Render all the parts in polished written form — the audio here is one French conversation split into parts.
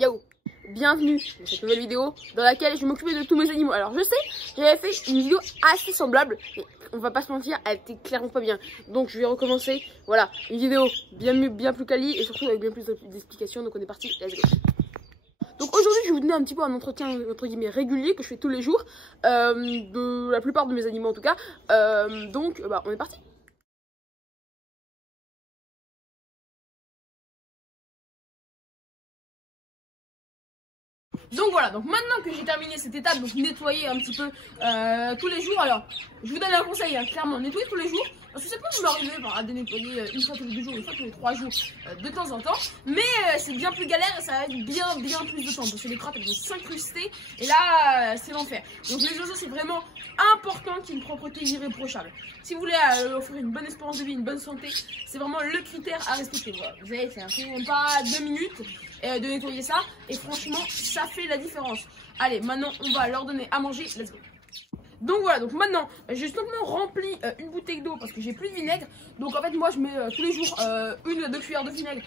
Yo, bienvenue dans cette nouvelle vidéo dans laquelle je vais m'occuper de tous mes animaux. Alors je sais, j'avais fait une vidéo assez semblable, mais on va pas se mentir, elle était clairement pas bien. Donc je vais recommencer, voilà, une vidéo bien plus quali et surtout avec bien plus d'explications. Donc on est parti, let's go. Donc aujourd'hui je vais vous donner un petit peu un entretien entre guillemets régulier que je fais tous les jours, de la plupart de mes animaux en tout cas. Donc on est parti. Donc voilà, donc maintenant que j'ai terminé cette étape, donc nettoyer un petit peu tous les jours. Alors, je vous donne un conseil, hein, clairement, nettoyer tous les jours. Parce que ça peut m'arriver à dénettoyer une fois tous les 2 jours, une fois tous les 3 jours, de temps en temps. Mais c'est bien plus galère et ça va être bien plus de temps. Parce que les crottes, elles vont s'incruster. Et là, c'est l'enfer. Donc les oiseaux, c'est vraiment important qu'il y ait une propreté irréprochable. Si vous voulez offrir une bonne espérance de vie, une bonne santé, c'est vraiment le critère à respecter. Voilà. Vous savez, c'est absolument pas 2 minutes de nettoyer ça. Et franchement, ça fait la différence. Allez, maintenant, on va leur donner à manger. Let's go. Donc voilà, donc maintenant j'ai simplement rempli une bouteille d'eau parce que j'ai plus de vinaigre. Donc en fait moi je mets tous les jours 1 à 2 cuillères de vinaigre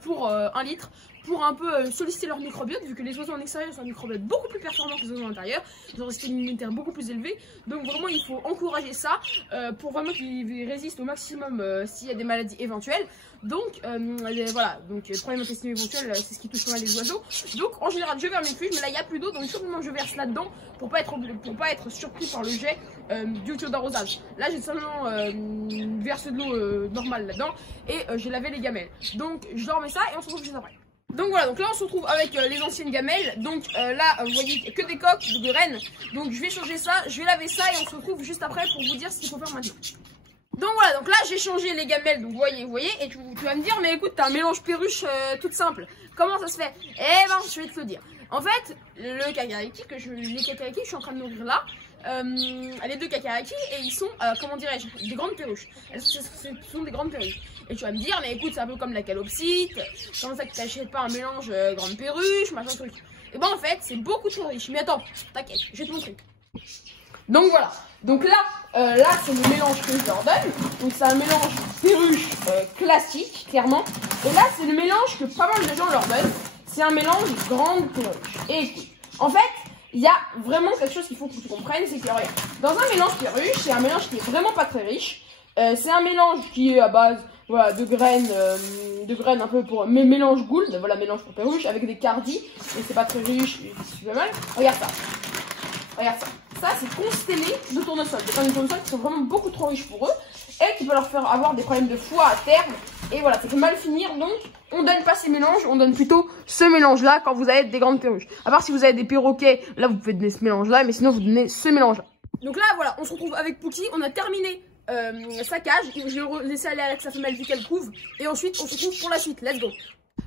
pour 1 litre, pour un peu solliciter leur microbiote, vu que les oiseaux en extérieur sont un microbiote beaucoup plus performant que les oiseaux en intérieur. Ils ont un système immunitaire beaucoup plus élevé. Donc vraiment il faut encourager ça pour vraiment qu'ils résistent au maximum s'il y a des maladies éventuelles. Donc voilà, donc problème intestinaux éventuel, c'est ce qui touche pas mal les oiseaux. Donc en général je verse mes cuves, mais là il n'y a plus d'eau, donc simplement je verse là-dedans pour pas être surpris par le jet du tuyau d'arrosage. Là j'ai simplement versé de l'eau normale là-dedans et j'ai lavé les gamelles. Donc je leur mets ça et on se retrouve juste après. Donc voilà, donc là on se retrouve avec les anciennes gamelles. Donc là vous voyez que des coques, de graines. Donc je vais changer ça, je vais laver ça et on se retrouve juste après pour vous dire ce qu'il faut faire maintenant. Donc voilà, donc là j'ai changé les gamelles, donc vous voyez, et tu vas me dire, mais écoute, t'as un mélange perruche toute simple. Comment ça se fait? Eh ben, je vais te le dire. En fait, les kakariki que je suis en train de nourrir là, les 2 kakariki, et ils sont, comment dirais-je, des grandes perruches. Ce sont des grandes perruches. Et tu vas me dire, mais écoute, c'est un peu comme la calopsite, comment ça que t'achètes pas un mélange grande perruche, machin truc. Et ben en fait, c'est beaucoup trop riche. Mais attends, t'inquiète, je vais te montrer. Donc voilà, donc là c'est le mélange que je leur donne. Donc c'est un mélange perruche classique, clairement. Et là c'est le mélange que pas mal de gens leur donnent. C'est un mélange grande perruche. Et écoute, en fait, il y a vraiment quelque chose qu'il faut que tu comprennes, c'est que regarde, dans un mélange perruche, c'est un mélange qui est vraiment pas très riche. C'est un mélange qui est à base voilà, de graines un peu pour mélange gould, voilà, mélange pour perruche, avec des cardis, et c'est pas très riche, c'est pas mal. Regarde ça. Regarde ça. Ça, c'est constellé de tournesol. Des graines de tournesol qui sont vraiment beaucoup trop riches pour eux et qui peuvent leur faire avoir des problèmes de foie à terme. Et voilà, ça peut mal finir. Donc, on donne pas ces mélanges, on donne plutôt ce mélange-là quand vous avez des grandes perruches. À part si vous avez des perroquets, là, vous pouvez donner ce mélange-là, mais sinon, vous donnez ce mélange-là. Donc là, voilà, on se retrouve avec Pookie. On a terminé sa cage. Je vais le laisser aller avec sa femelle vu qu'elle couve. Et ensuite, on se retrouve pour la suite. Let's go.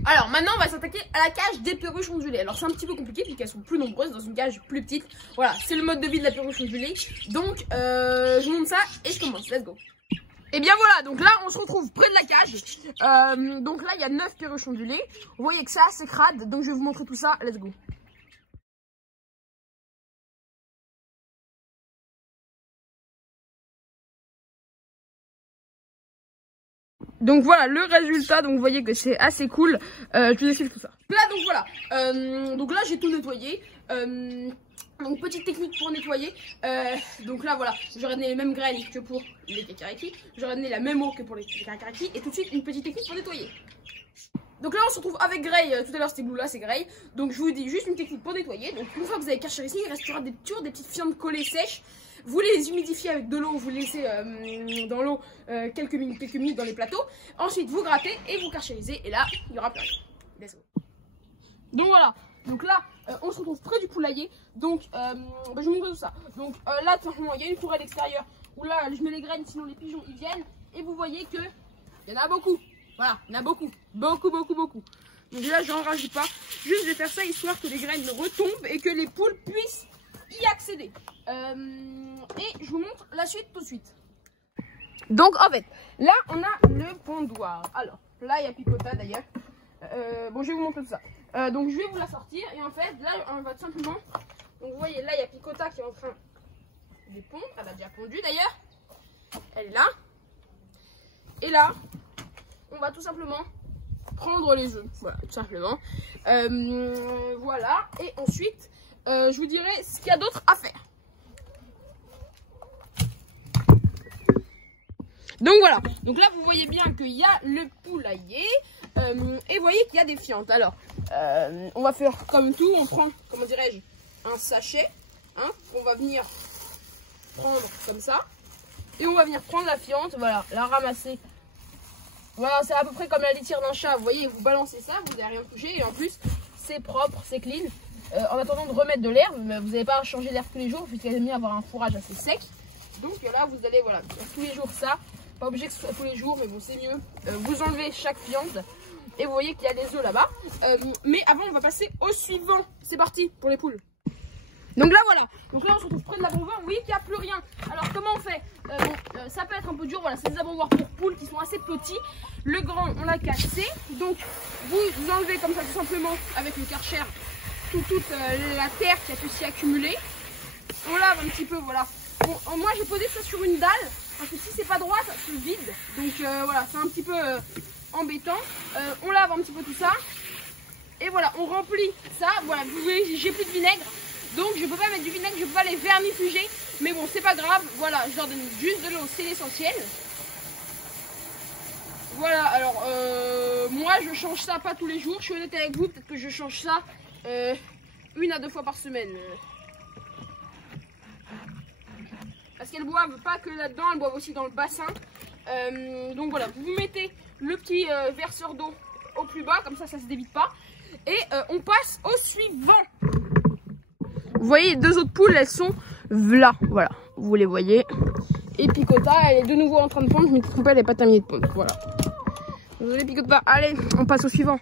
Alors maintenant on va s'attaquer à la cage des perruches ondulées. Alors c'est un petit peu compliqué puisqu'elles sont plus nombreuses dans une cage plus petite. Voilà, c'est le mode de vie de la perruche ondulée. Donc je monte ça et je commence, let's go. Et bien voilà, donc là on se retrouve près de la cage. Donc là il y a 9 perruches ondulées. Vous voyez que c'est assez crade, donc je vais vous montrer tout ça, let's go. Donc voilà le résultat, donc vous voyez que c'est assez cool. Je vous explique tout ça. Là donc voilà, donc là j'ai tout nettoyé. Donc petite technique pour nettoyer. Donc là voilà, j'aurais donné les mêmes graines que pour les kakariki. J'aurais donné la même eau que pour les kakariki. Et tout de suite une petite technique pour nettoyer. Donc là on se retrouve avec Grey, tout à l'heure c'était Blue, là c'est Grey. Donc je vous dis juste une technique pour nettoyer. Donc une fois que vous avez carché ici, il restera toujours des petites fientes collées sèches. Vous les humidifiez avec de l'eau, vous laissez dans l'eau quelques minutes dans les plateaux. Ensuite vous grattez et vous carchérisez et là il n'y aura plus rien. Donc voilà, donc là on se retrouve près du poulailler. Donc je vous montre tout ça. Donc là tout simplement il y a une tourelle extérieure où là je mets les graines sinon les pigeons ils viennent. Et vous voyez que il y en a beaucoup. Voilà, il y en a beaucoup. Donc là j'en rajoute pas. Juste je vais faire ça histoire que les graines retombent et que les poules puissent y accéder. Et je vous montre la suite tout de suite. Donc en fait, là on a le pondoir. Alors là il y a Picota d'ailleurs. Bon je vais vous montrer tout ça. Donc je vais vous la sortir et en fait là on va tout simplement. Donc vous voyez là il y a Picota qui est en train de pondre. Elle a déjà pondu d'ailleurs. Elle est là. Et là on va tout simplement prendre les œufs. Voilà, tout simplement. Voilà, et ensuite, je vous dirai ce qu'il y a d'autre à faire. Donc voilà, donc là vous voyez bien qu'il y a le poulailler et vous voyez qu'il y a des fientes. Alors, on va faire comme tout, on prend, comment dirais-je, un sachet, hein, on va venir prendre comme ça et on va venir prendre la fiente, voilà, la ramasser. Voilà, c'est à peu près comme la litière d'un chat, vous voyez, vous balancez ça, vous n'avez rien touché et en plus c'est propre, c'est clean. En attendant de remettre de l'herbe, vous n'allez pas changer l'herbe tous les jours, puisqu'il allez mieux avoir un fourrage assez sec. Donc là vous allez, voilà, faire tous les jours ça. Pas obligé que ce soit tous les jours, mais bon, c'est mieux. Vous enlevez chaque fiente et vous voyez qu'il y a des œufs là-bas. Mais avant, on va passer au suivant. C'est parti pour les poules. Donc là, voilà. Donc là, on se retrouve près de l'abreuvoir. Vous voyez qu'il n'y a plus rien. Alors, comment on fait? Ça peut être un peu dur. Voilà, c'est des abreuvoirs pour poules qui sont assez petits. Le grand, on l'a cassé. Donc, vous enlevez comme ça, tout simplement, avec le Karcher, toute la terre qui a pu s'y accumuler. On lave un petit peu, voilà. Bon, moi, j'ai posé ça sur une dalle. Parce que si c'est pas droit, ça se vide. Donc voilà, c'est un petit peu embêtant. On lave un petit peu tout ça. Et voilà, on remplit ça. Voilà, vous voyez, j'ai plus de vinaigre. Donc je peux pas mettre du vinaigre, je peux pas les vermifuger. Mais bon, c'est pas grave. Voilà, je leur donne juste de l'eau, c'est l'essentiel. Voilà, alors moi je change ça pas tous les jours. Je suis honnête avec vous, peut-être que je change ça 1 à 2 fois par semaine. Parce qu'elles boivent pas que là-dedans, elles boivent aussi dans le bassin. Donc voilà, vous mettez le petit verseur d'eau au plus bas, comme ça, ça se débite pas. Et on passe au suivant. Vous voyez, les 2 autres poules, elles sont là. Voilà, vous les voyez. Et Picota, elle est de nouveau en train de pondre. Je m'étais trompée, elle n'est pas terminée de pondre. Voilà. Désolé Picota. Allez, on passe au suivant.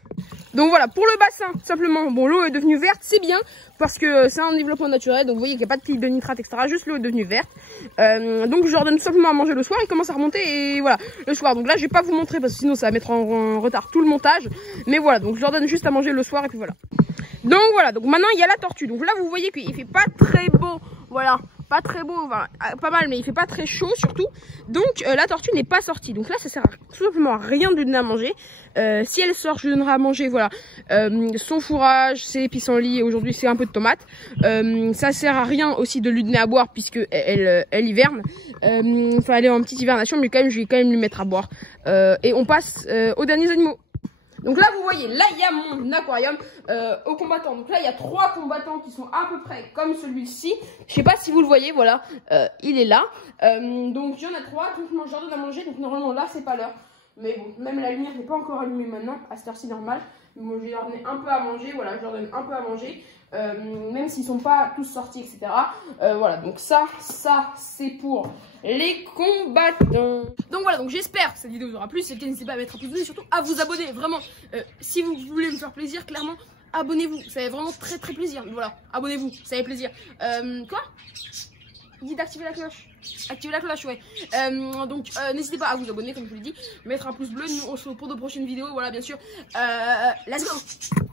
Donc voilà, pour le bassin, simplement, bon, l'eau est devenue verte, c'est bien, parce que c'est un développement naturel, donc vous voyez qu'il n'y a pas de pic de nitrate, etc. Juste l'eau est devenue verte. Donc je leur donne tout simplement à manger le soir, ils commencent à remonter, et voilà, le soir. Donc là, je vais pas vous montrer, parce que sinon ça va mettre en retard tout le montage. Mais voilà, donc je leur donne juste à manger le soir, et puis voilà. Donc voilà, donc maintenant il y a la tortue. Donc là, vous voyez qu'il fait pas très beau, voilà. Pas très beau, enfin, pas mal, mais il fait pas très chaud surtout. Donc la tortue n'est pas sortie. Donc là, ça sert tout simplement à rien de lui donner à manger. Si elle sort, je lui donnerai à manger, voilà, son fourrage, ses pissenlits, et aujourd'hui c'est un peu de tomates. Ça sert à rien aussi de lui donner à boire puisque elle hiverne. Enfin, elle est en petite hivernation, mais quand même, je vais quand même lui mettre à boire. Et on passe aux derniers animaux. Donc là, vous voyez, là, il y a mon aquarium aux combattants. Donc là, il y a 3 combattants qui sont à peu près comme celui-ci. Je sais pas si vous le voyez, voilà, il est là. Donc, il y en a 3, donc je leur donne à manger. Donc, normalement, là, c'est pas l'heure. Mais bon, même la lumière n'est pas encore allumée maintenant, à cette heure-ci normal. Moi, je vais leur donner un peu à manger, voilà, je leur donne un peu à manger. Même s'ils sont pas tous sortis, etc. Voilà, donc ça c'est pour les combattants. Donc voilà, donc j'espère que cette vidéo vous aura plu. Si c'est le cas, n'hésitez pas à mettre un pouce bleu et surtout à vous abonner. Vraiment, si vous voulez me faire plaisir, clairement, abonnez-vous. Ça fait vraiment très très plaisir. Voilà, abonnez-vous, ça fait plaisir. Quoi? Il dit d'activer la cloche. Activez la cloche, ouais. Donc n'hésitez pas à vous abonner, comme je vous l'ai dit, mettre un pouce bleu. Nous on se retrouve pour de prochaines vidéos. Voilà, bien sûr. Let's go.